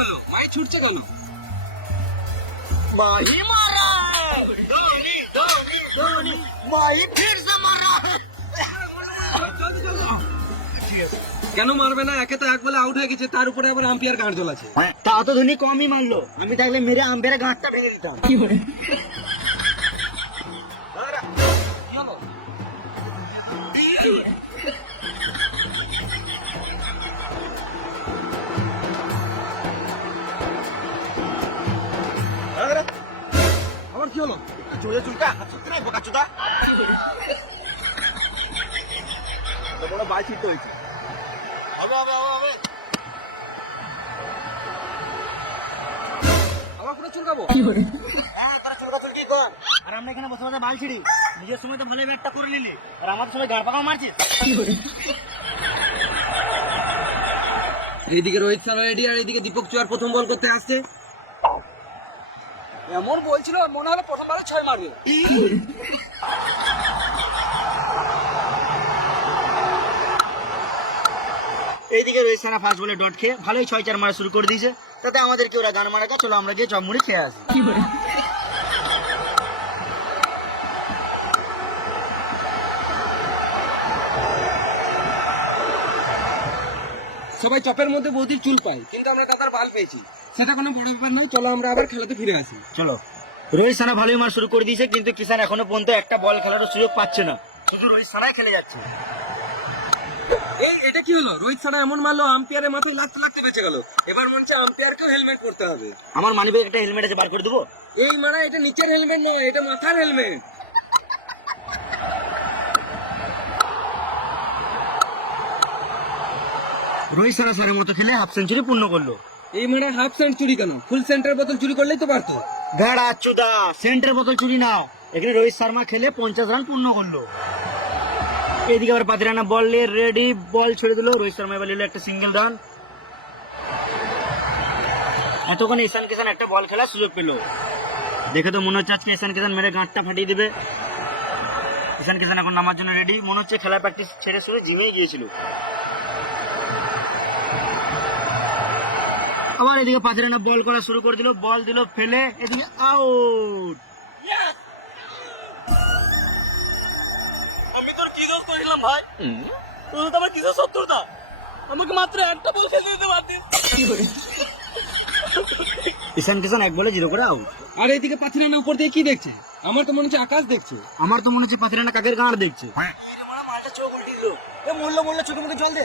হলো? মাই ছুটছে কেন? माही मारा माही फिर से मारा কেন মারবে না? একে তো এক বলে আউট হয়ে গেছে, তার উপরে আবার আম্পায়ার গাঁট জ্বলাছে। তা তো ধোনি কমই মারলো, আমি থাকলে মেরে আম্পায়ারের গাঁটটা ভেঙে দিতাম। কি হলো? আমার কি হলো? চুলে চুলকা হাত বোকা চুদা বড় বাইচিত হয়েছে। হবে হবে হবে হবে আমার পুরো চুলকাবো। তোরা চুলকা চুলকি কর, আর আমরা এখানে বসে বসে বাল ছিড়ি। নিজের সময় তো ভালোই ব্যাটটা করে নিলি, আর আমাদের সময় গাড় পাকাও মারছিস। এইদিকে রোহিত শর্মা রেডি, আর এইদিকে দীপক চুয়ার প্রথম বল করতে আসছে। এমন বলছিল মনে হলো প্রথমবারে 6 মারবে। এইদিকে রোহিত শর্মা ফার্স্ট বলে ডট খেয়ে ভালোই 6-4 মারা শুরু করে দিয়েছে। তাতে আমাদের কি ওরা গান মারা কা, চলো আমরা গিয়ে চপ মুড়ি খেয়ে আসি। সবাই চপের মধ্যে বহুতই চুল পায়, কিন্তু আমরা দাদার বাল পেয়েছি, সেটা কোনো বড় ব্যাপার নয়। চলো আমরা আবার খেলাতে ফিরে আসি। চলো। রোহিত শর্মা ভালোই মার শুরু করে দিয়েছে, কিন্তু কিষান এখনো পর্যন্ত একটা বল খেলার সুযোগ পাচ্ছে না, শুধু রোহিত শর্মাই খেলে যাচ্ছে। এটা কি হলো? রোহিত শর্মা এমন মারলো, আম্পায়ারের মাথায় লাগতে লাগতে বেঁচে গেল। এবার মনে হচ্ছে আম্পায়ারকেও হেলমেট পরতে হবে। আমার মানিব্যাগে একটা হেলমেট আছে, বার করে দেবো। এই মারা, এটা নিচের হেলমেট নয়, এটা মাথার হেলমেট। রোহিত শর্মা স্যারের মতো খেলে হাফ সেঞ্চুরি পূর্ণ করলো। এই মারা হাফ সেঞ্চুরি কেন? ফুল সেন্টার বোতল চুরি করলেই তো পারতো। গাড়া চুদা, সেন্টার বোতল চুরি নাও। এখানে রোহিত শর্মা খেলে 50 রান পূর্ণ করলো। এদিকে আবার পাতিরানা বল নিয়ে রেডি, বল ছেড়ে দিল। রোহিত শর্মা এবার নিল একটা সিঙ্গেল রান। এতক্ষণ ঈশান কিষান একটা বল খেলার সুযোগ পেল। দেখে তো মনে হচ্ছে আজকে ঈশান কিষান মেরে গাঁটটা ফাটিয়ে দিবে। ঈশান কিষান এখন নামার জন্য রেডি, মনে হচ্ছে খেলা প্র্যাকটিস ছেড়ে শুরু জিমেই গিয়েছিল। আবার এদিকে পাতিরানা বল করা শুরু করে দিল, বল দিল ফেলে, এদিকে আউট। আমি তোর কি দোষ করেছিলাম ভাই? তুই তো আমার কিসের শত্রুতা? আমাকে মাত্র একটা বল খেলতে দিতে পারতিস। ঈশান কিষান এক বলে 0 করে আউট। আর এইদিকে পাথিরানা উপর দিয়ে কি দেখছে? আমার তো মনে হচ্ছে আকাশ দেখছে। আমার তো মনে হচ্ছে পাতিরানা কাকের গাঁড় দেখছে। চোখ উল্টে দিল। এ মরলো মরলো, চোখে মুখে জল দে।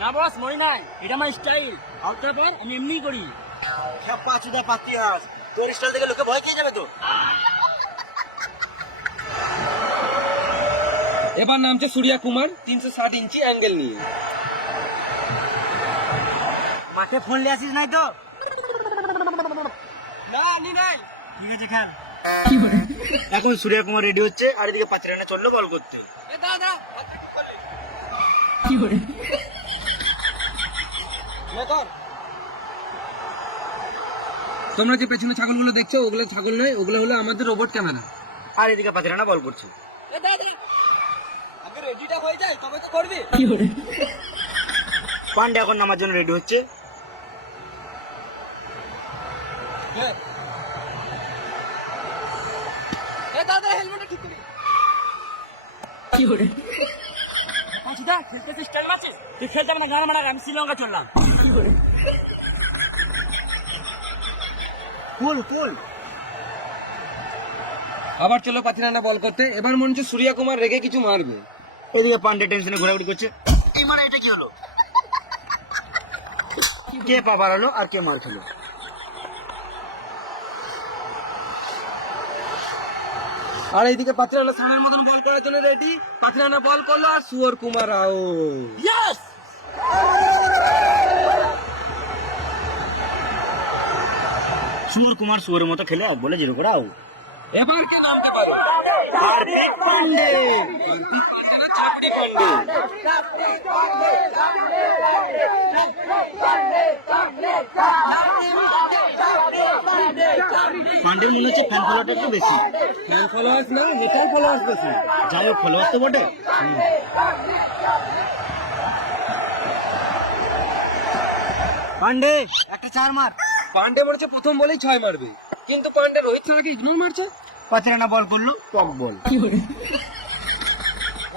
না বস, মরি নাই, এটা আমার স্টাইল। আউটের পর আমি এমনিই করি। খেপা চুদা পাতিয়াস, তোর স্টাইল দেখে লোকে ভয় খেয়ে যাবে তো। এবার নামছে সূর্যা কুমার 360 ইঞ্চি অ্যাঙ্গেল নিয়ে। মাকে ফোন নিয়ে আসিস নাই তো? না, নি নাই। ঠিক আছে, খেল। এখন সূর্য কুমার রেডি হচ্ছে, আর এদিকে পাতিরানা চললো বল করতে। এ দাদা, তোমরা যে পেছনে ছাগলগুলো দেখছো, ওগুলো ছাগল নয়, ওগুলো হলো আমাদের রোবট ক্যামেরা। আর এদিকে পাতিরানা বল করছে। আগে রেডিটা হয়ে যায় তবে তো করবি। পান্ডে এখন নামার জন্য রেডি হচ্ছে। দাদা হেলমেটটা ঠিক করি। খেলতে স্টাইল মারছিস? তুই খেলতে না, গান মারা, আমি শ্রীলঙ্কা চললাম। কুল কুল। আবার চলো পাথিরানা বল করতে। এবার মনে হচ্ছে সূর্যা কুমার রেগে কিছু মারবে। এদিকে পান্ডে টেনশনে ঘোরাঘুরি করছে। এই মানে এটা কি হলো? কে পা বাড়ালো আর কে মার খেলো? আর এইদিকে পাথিরানা সানের মতন বল করার জন্য রেডি। পাথিরানা বল করলো আর সুয়র কুমার আউট। ইয়েস! সুর কুমার সুরের মতো খেলে 1 বলে 0 করে আউট। এবার কে নামতে পারো? হার্দিক পান্ডে। পান্ডের মনে হচ্ছে ফ্যান ফলোয়ারটা একটু বেশি। ফ্যান ফলোয়ার্স না, নেটাল ফলোয়ার্স বেশি। যাই হোক, ফলোয়ার তো বটে। পান্ডে একটা 4 মার। পান্ডে মনে হচ্ছে প্রথম বলেই 6 মারবে, কিন্তু পান্ডে রোহিত শর্মাকে ইগনোর মারছে। 5 রানা বল করলো, পক বল।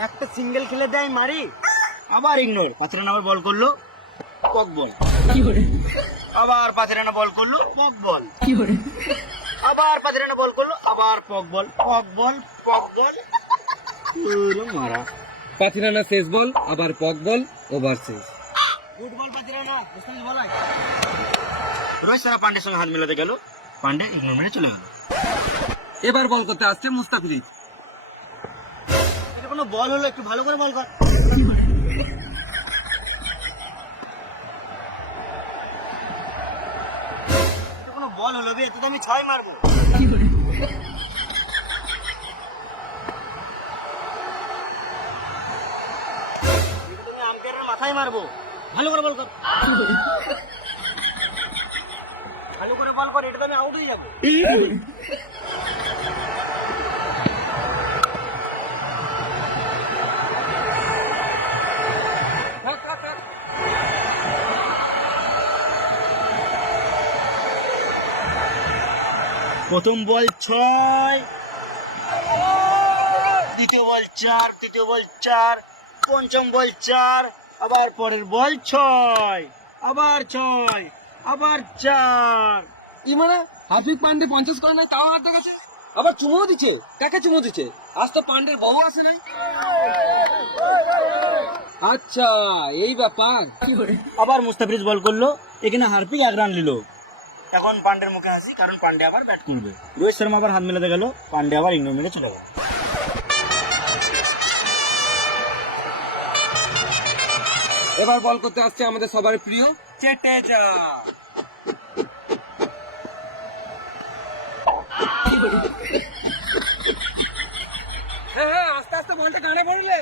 একটা সিঙ্গেল খেলে দেয় মারি, আবার ইগনোর। 5 রানা বল করলো, পক বল। আবার 5 রানা বল করলো, পক বল। আবার 5 রানা বল করলো, আবার পক বল, পক বল, পক বল। পুরো মারা। 5 রানা শেষ বল, আবার পক বল, ওভার শেষ। গুড বল 5 রানা, মুস্তাফিজ বলাই। রোহিত শর্মা পান্ডের সঙ্গে হাত মেলাতে গেল, পান্ডে ইগনোর মেরে চলে গেল। এবার বল করতে আসছে মুস্তাফিজ। এটা কোনো বল হলো? একটু ভালো করে বল কর। এটা কোনো বল হলো বে? তুই তো আমি 6 মারবো। এটা তো আমি আম্পায়ারের মাথায় মারবো। ভালো করে বল কর। ভালো করে বল কর, এটা তো আমি আউট হয়ে যাবো। থাক, থাক, থাক। প্রথম বল 6, দ্বিতীয় বল 4, তৃতীয় বল 4, পঞ্চম বল 4, আবার পরের বল 6, আবার 6, আবার 4। ই মানে হার্দিক পান্ডে 50 করে নাই, তাও হাত দেখাচ্ছে। আবার চুমো দিচ্ছে। কাকে চুমো দিচ্ছে? আজ তো পান্ডের বউ আসে নাই। আচ্ছা, এই ব্যাপার। আবার মুস্তাফিজ বল করলো, এখানে হার্পিক 1 রান নিল। এখন পান্ডের মুখে হাসি, কারণ পান্ডে আবার ব্যাট করবে। রোহিত শর্মা আবার হাত মেলাতে গেল, পান্ডে আবার ইগনোর মেরে চলে গেল। এবার বল করতে আসছে আমাদের সবার প্রিয় চেটেজা। হ্যাঁ, আস্তে আস্তে বলটা কানে পড়লে।